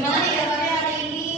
Gimana nih kabarnya hari ini?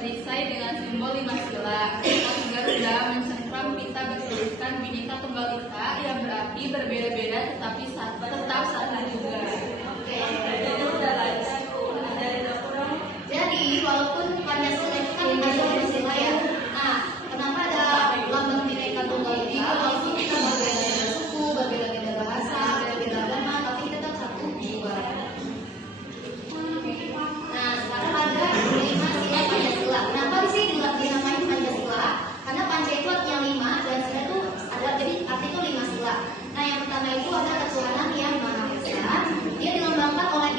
Perisai dengan simbol 5 sila. Kaki Garuda mencengkram pita bertuliskan Bhinneka Tunggal Ika yang berarti berbeda-beda tetapi tetap satu juga. Jadi walaupun Pancasila itu kan ada Pancasila ya. Nah, kenapa ada lambang Bhinneka Tunggal Ika? Walaupun kita berbeda-beda suku, berbeda-beda bahasa, berbeda agama, tapi kita tetap satu jiwa. Nah, sekarang ada 5 sila Pancasila. Kenapa sih dinamain Pancasila? Karena Panca itu artinya 5 dan sila itu ada, jadi artinya itu 5 sila. Nah, yang pertama itu ada ketuhanan yang Maha Esa. Dia dilambangkan oleh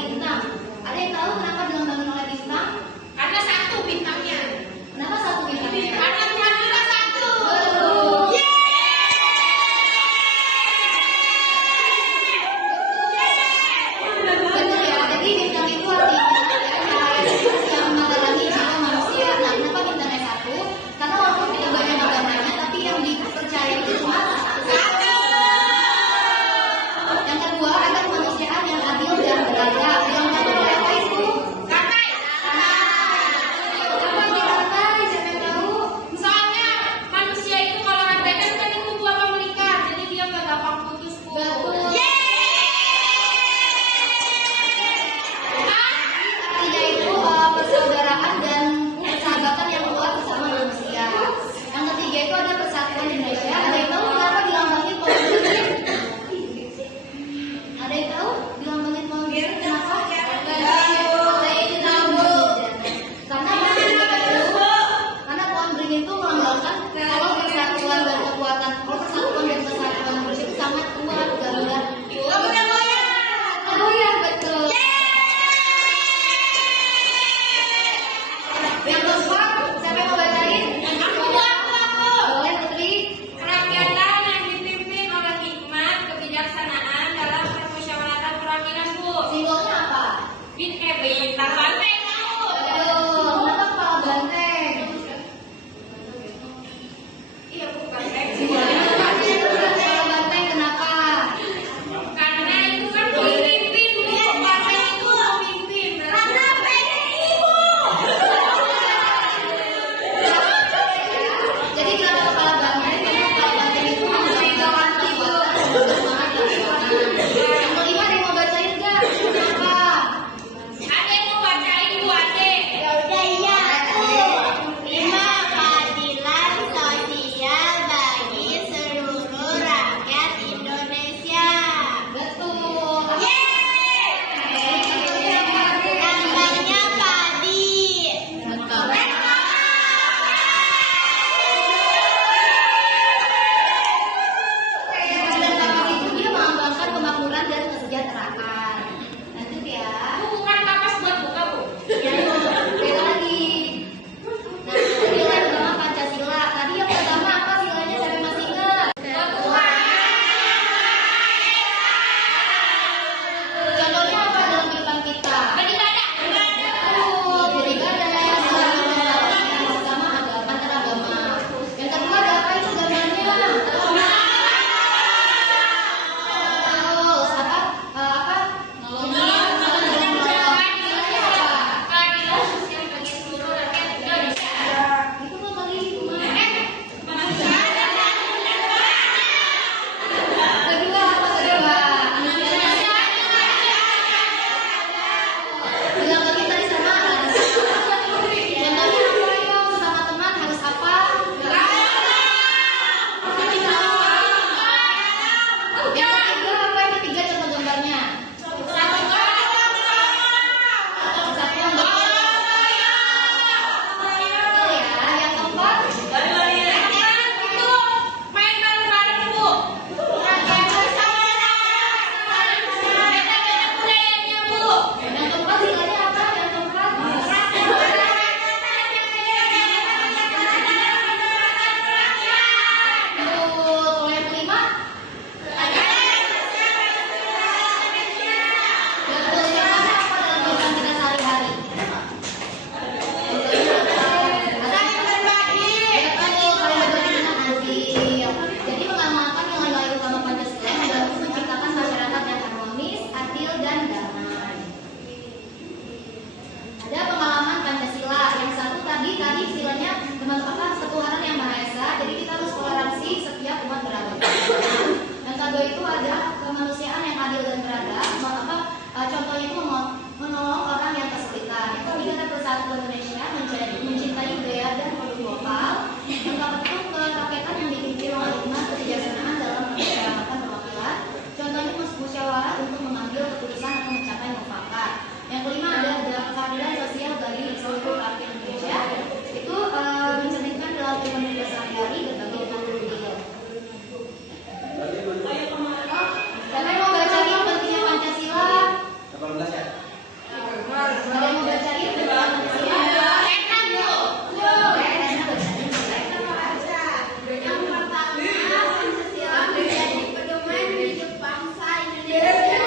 ada kemanusiaan yang adil dan beradab. Contohnya itu menolong orang yang kesulitan. Yang ketiga ada Persatuan Indonesia mencintai budaya dan produk lokal. Yang keempat itu kerakyatan yang dipimpin oleh hikmat kebijaksanaan dalam penyelamatan perwakilan. Contohnya musyawarah untuk mengambil keputusan atau mencapai mufakat. Yang kelima ada keadilan sosial bagi seluruh rakyat Indonesia. Itu mencerminkan dalam kehidupan kita sehari-hari berbagai bentuk budaya. Siapa yang mau bacain pentingnya Pancasila? 18 ya? Ada yang mau bacain pentingnya Pancasila? Yang pertama, Pancasila menjadi pedoman hidup bangsa Indonesia.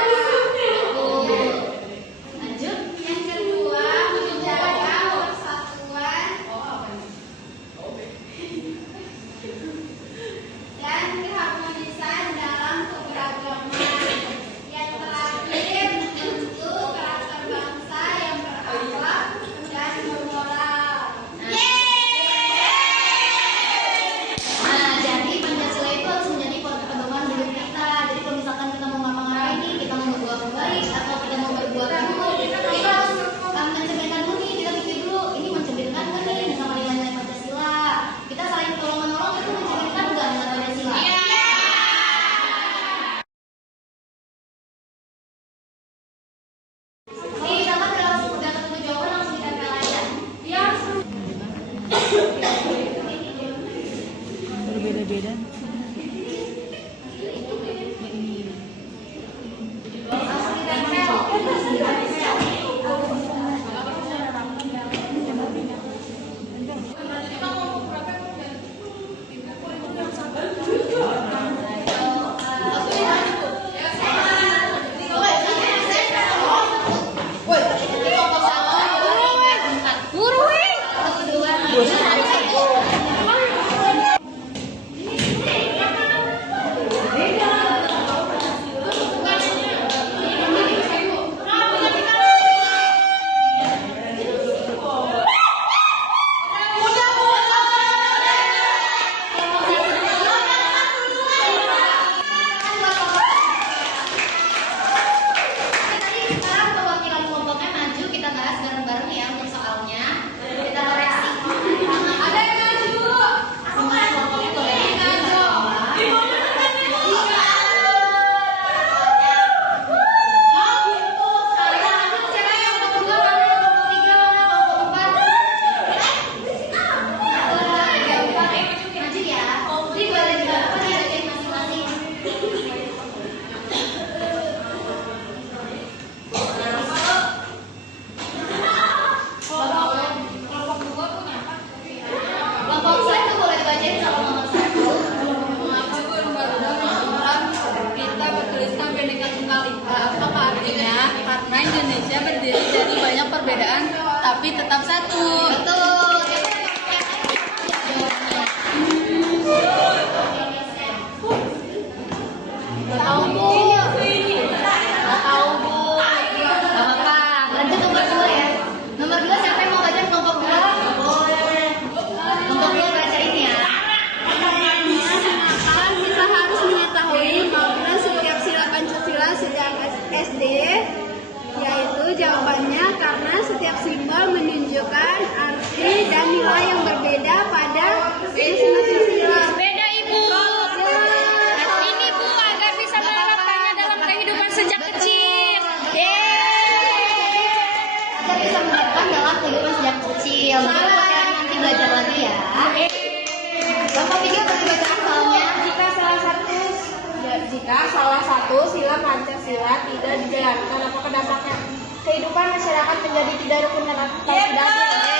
Lanjut. Yang kedua, menjaga persatuan dan keharmonisan dalam keberagaman. Yang terakhir, membentuk karakter bangsa yang berakhlak dan bermoral. Nah, jadi Pancasila itu harus menjadi pedoman hidup kita. Jadi kalau misalkan kita mau ngapa-ngapain nih, kita mau berbuat baik atau kita mau berbuat buruk, kita harus mencerminkan dulu nih, kita pikir dulu, ini mencerminkan nggak nih sama nilai-nilai Pancasila. Kita saling tolong-menolong itu mencerminkan nggak nilai Pancasila? Nih, kita kan udah ketemu jawaban langsung ditempel aja. Iya. Berbeda-beda. Langsung ditempel. Sekarang perwakilan kelompoknya maju, kita bahas bareng-bareng ya untuk soalnya. Kita koreksi. Ada yang maju. Semua kelompoknya boleh maju. Siapa yang kelompok 2, mana yang kelompok 3, mana kelompok 4? Maju ya. Jadi boleh dilakukan ya cek masing-masing. Kelompok saya tuh boleh dibacain sama nomor 1. Mengapa burung Garuda menyumbang kita bertuliskan Bhinneka Tunggal Ika? Apa artinya? Karena Indonesia berdiri dari banyak perbedaan, tapi tetap satu. Betul. Tahu Bu. Tahu Bu. Gak apa-apa. Lanjut nomor 2 ya. Nomor 2 siapa yang mau baca kelompok 2? Kelompok 2 bacain ya. Kan kita harus mengetahui makna setiap sila Pancasila sejak SD, yaitu jawabannya karena setiap simbol menunjukkan arti dan nilai yang berbeda pada masing-masing sila. Beda Ibu. Ini Bu agar bisa menerapkannya dalam kehidupan sejak kecil. Agar bisa menerapkan dalam kehidupan sejak kecil. Nanti belajar lagi ya. Kelompok 3 boleh bacaan soalnya. Jika salah satu sila Pancasila tidak dijalankan, apakah dampaknya kehidupan masyarakat menjadi tidak rukun dan tidak adil?